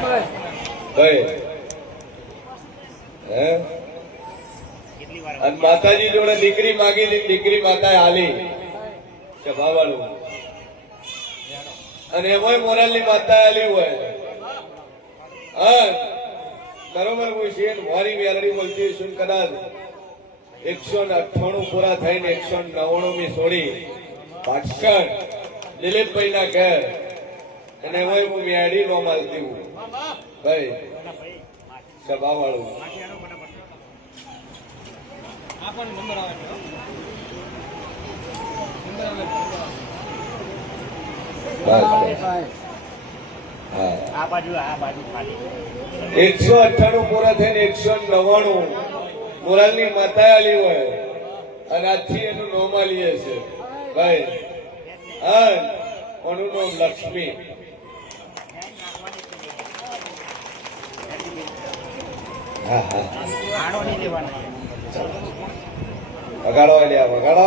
ભાઈ હે અને માતાજી જોડે દીકરી માગી હતી, દીકરી માતાએ આલી સભાવાળું અને એમાં મોરાલની માતાએ આલી હોય. હા બરોબર કોઈ છે મારી વેલડી બોલતી શું કદાચ 198 પૂરા થઈને 199મી છોડી પાટકર દિલીપભાઈ ના ઘર અને એમાં હું મેડી નો માલતી હું ભાઈ સભાવાળું આ બાજુ 198 પૂરા થઈને 199 મોરાલની માતા આલી હોય અને આજથી એનું નામ આલીએ છે ભાઈ. હા કોનું નામ લક્ષ્મી. હા હા વગાડો લ્યા વગાડો.